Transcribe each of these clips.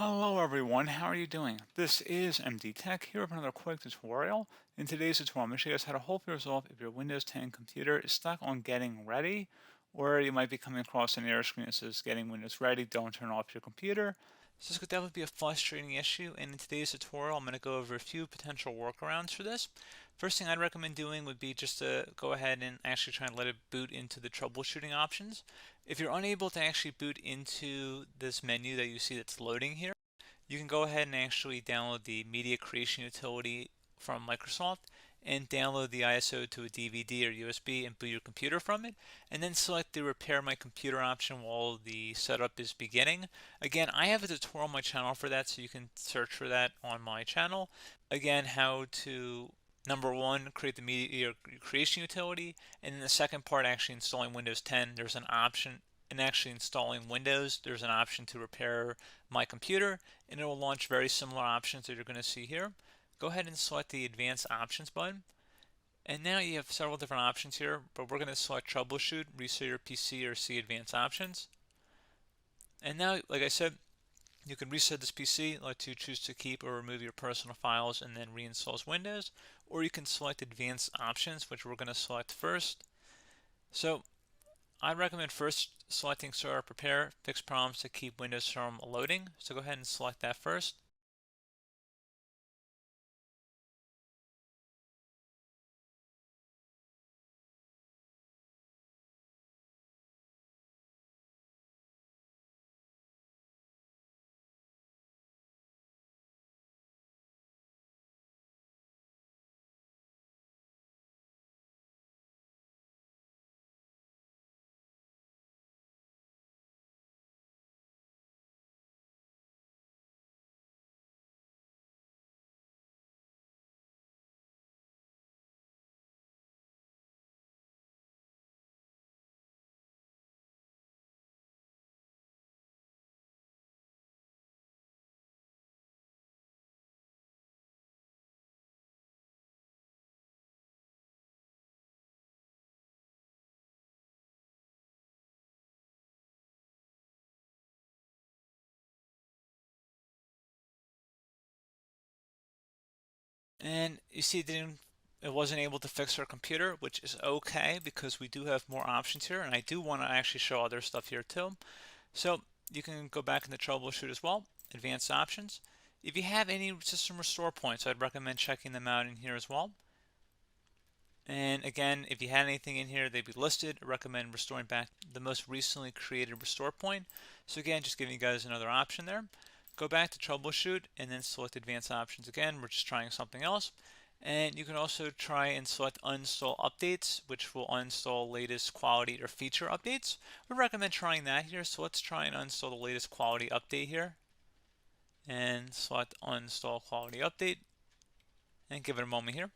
Hello everyone, how are you doing? This is MD Tech here with another quick tutorial. In today's tutorial, I'm going to show you guys how to help you resolve if your Windows 10 computer is stuck on getting ready, or you might be coming across an error screen that says getting Windows ready, don't turn off your computer. So this could definitely be a frustrating issue, and in today's tutorial I'm going to go over a few potential workarounds for this. First thing I'd recommend doing would be just to go ahead and actually try and let it boot into the troubleshooting options. If you're unable to actually boot into this menu that you see that's loading here, you can go ahead and actually download the media creation utility from Microsoft and download the ISO to a DVD or USB and boot your computer from it, and then select the repair my computer option while the setup is beginning. Again, I have a tutorial on my channel for that, so you can search for that on my channel. Again, how to number one, create the media creation utility, and then the second part, actually installing Windows 10. There's an option in actually installing Windows. There's an option to repair my computer, and it will launch very similar options that you're going to see here. Go ahead and select the advanced options button, and now you have several different options here, but we're going to select troubleshoot, reset your PC, or see advanced options. And now, like I said, you can reset this PC, let you choose to keep or remove your personal files and then reinstall Windows, or you can select advanced options, which we're going to select first. So I recommend first selecting Start Prepare, fix problems to keep Windows from loading. So go ahead and select that first. And you see it wasn't able to fix our computer, which is okay because we do have more options here, and I do want to actually show other stuff here too. So you can go back into troubleshoot as well, advanced options. If you have any system restore points, I'd recommend checking them out in here as well. And again, if you had anything in here, they'd be listed. I recommend restoring back the most recently created restore point. So again, just giving you guys another option there. Go back to troubleshoot and then select advanced options again. We're just trying something else. And you can also try and select uninstall updates, which will uninstall latest quality or feature updates. We recommend trying that here. So let's try and uninstall the latest quality update here. And select uninstall quality update. And give it a moment here.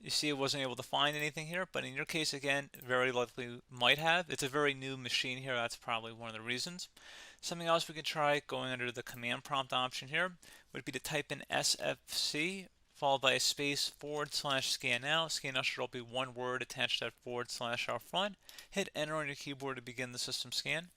You see it wasn't able to find anything here, but in your case, again, very likely might have. It's a very new machine here. That's probably one of the reasons. Something else we could try going under the command prompt option here would be to type in SFC followed by a space /scan now. Scan now should all be one word attached to that / out front. Hit enter on your keyboard to begin the system scan.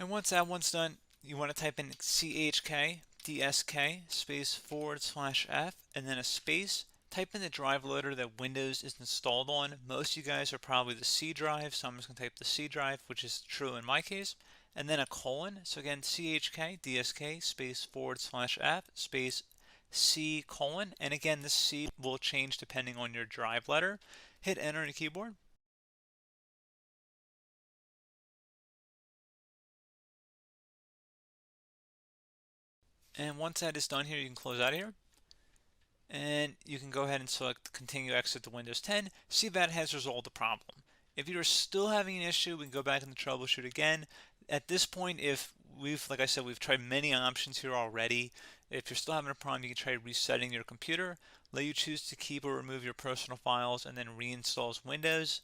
And once that one's done, you want to type in CHK DSK space /F and then a space type in the drive loader that Windows is installed on. Most of you guys are probably the C drive, so I'm just going to type the C drive, which is true in my case, and then a colon. So again, chk dsk space /app space C colon, and again, this C will change depending on your drive letter. Hit enter on the keyboard. And once that is done here, you can close out of here. And you can go ahead and select continue exit to Windows 10. See if that has resolved the problem. If you're still having an issue, we can go back and troubleshoot again. At this point, if like I said, we've tried many options here already. If you're still having a problem, you can try resetting your computer, let you choose to keep or remove your personal files, and then reinstalls Windows.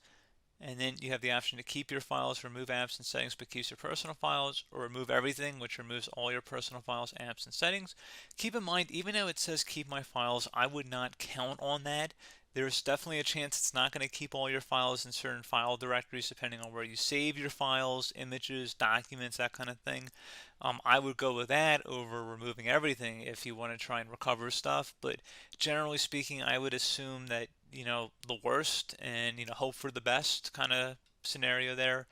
And then you have the option to keep your files, remove apps and settings, but keeps your personal files, or remove everything, which removes all your personal files, apps, and settings. Keep in mind, even though it says keep my files, I would not count on that. There's definitely a chance it's not going to keep all your files in certain file directories, depending on where you save your files, images, documents, that kind of thing. I would go with that over removing everything if you want to try and recover stuff. But generally speaking, I would assume that, the worst and, hope for the best kind of scenario there.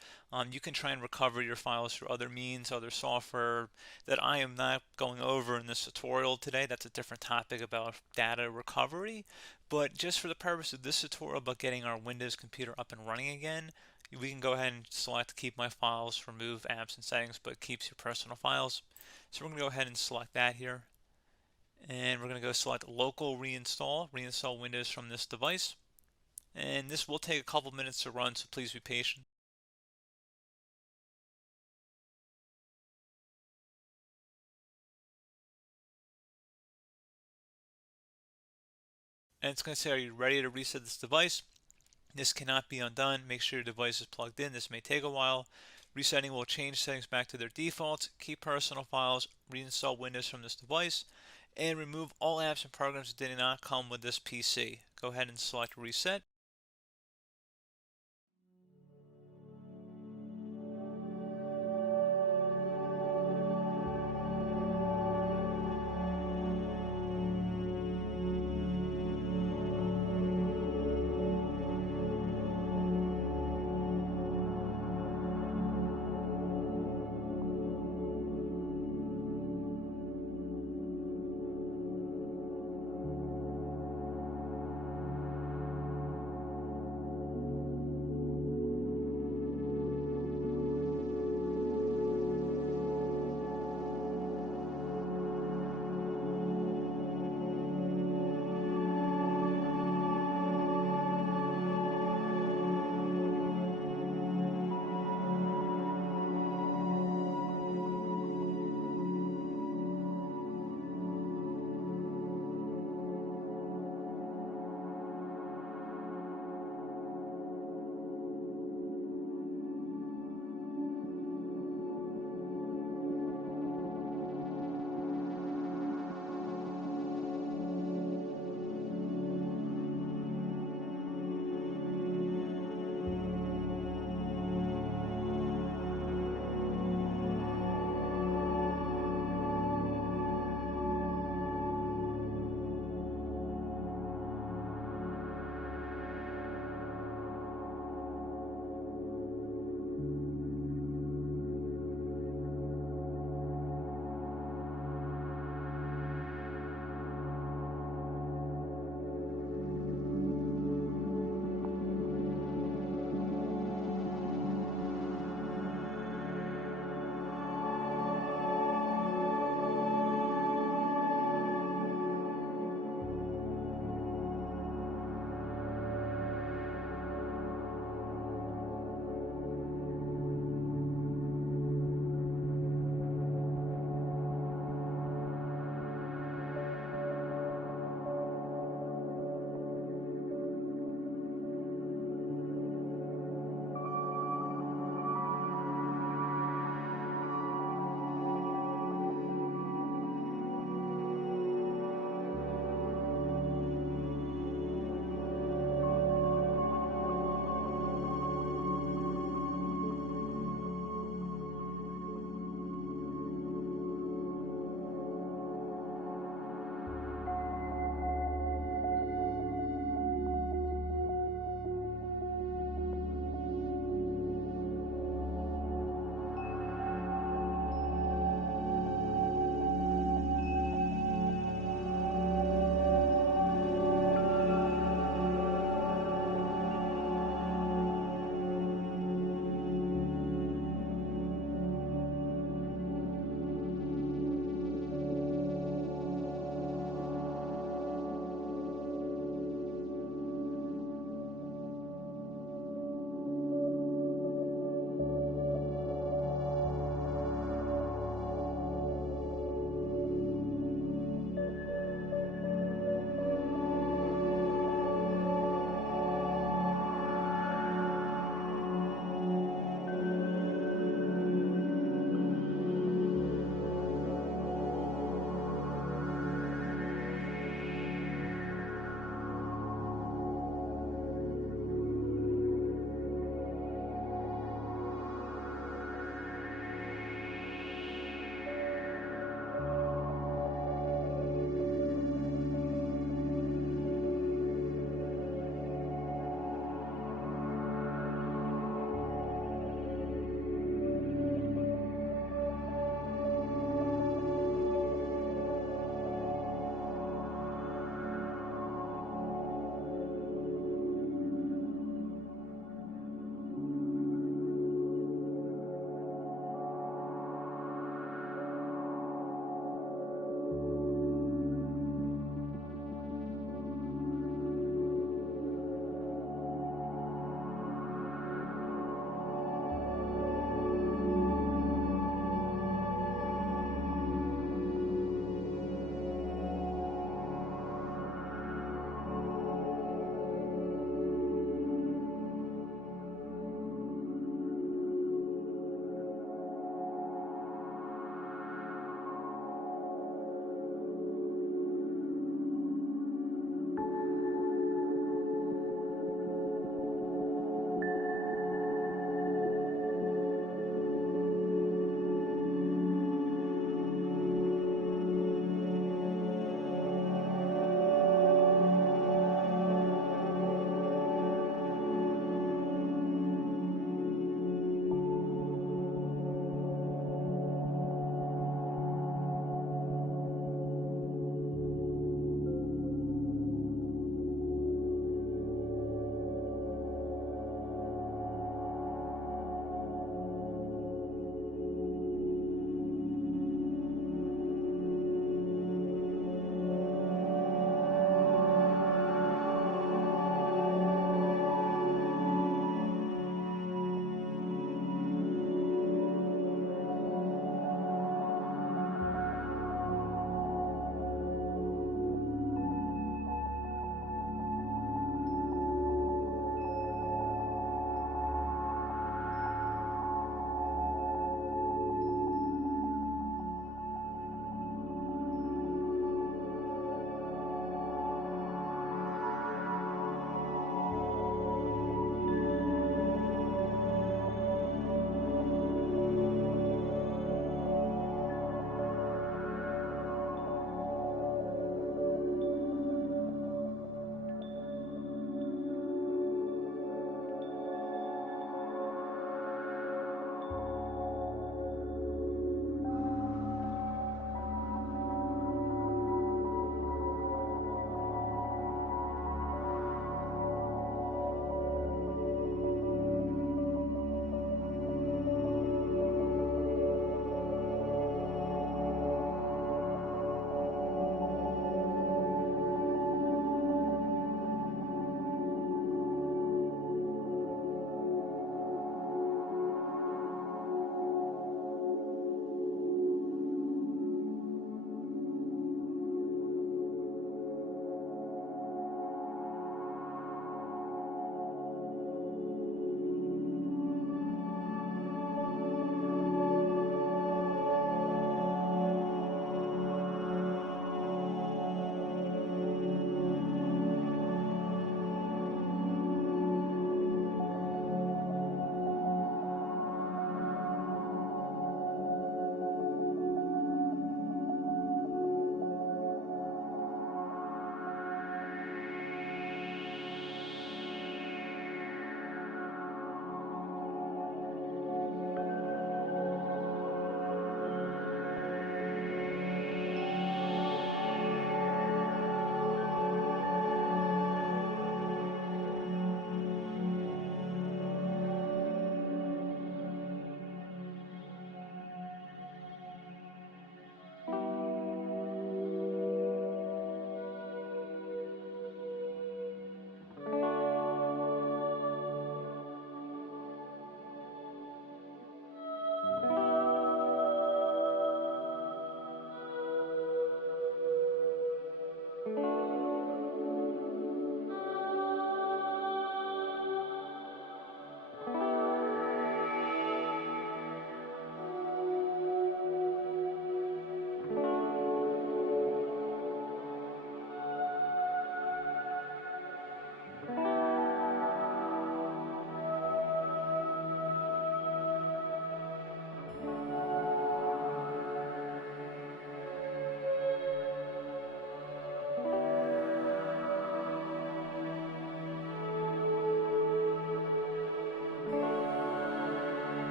You can try and recover your files through other means, other software that I am not going over in this tutorial today. That's a different topic about data recovery. But just for the purpose of this tutorial about getting our Windows computer up and running again, we can go ahead and select keep my files, remove apps and settings, but keeps your personal files. So we're going to go ahead and select that here. And we're going to go select local reinstall Windows from this device. And this will take a couple minutes to run, so please be patient. And it's going to say, are you ready to reset this device? This cannot be undone. Make sure your device is plugged in. This may take a while. Resetting will change settings back to their defaults, keep personal files, reinstall Windows from this device, and remove all apps and programs that did not come with this PC. Go ahead and select reset.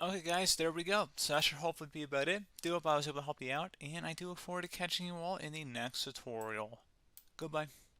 Okay guys, there we go. So that should hopefully be about it. Do hope I was able to help you out, and I do look forward to catching you all in the next tutorial. Goodbye.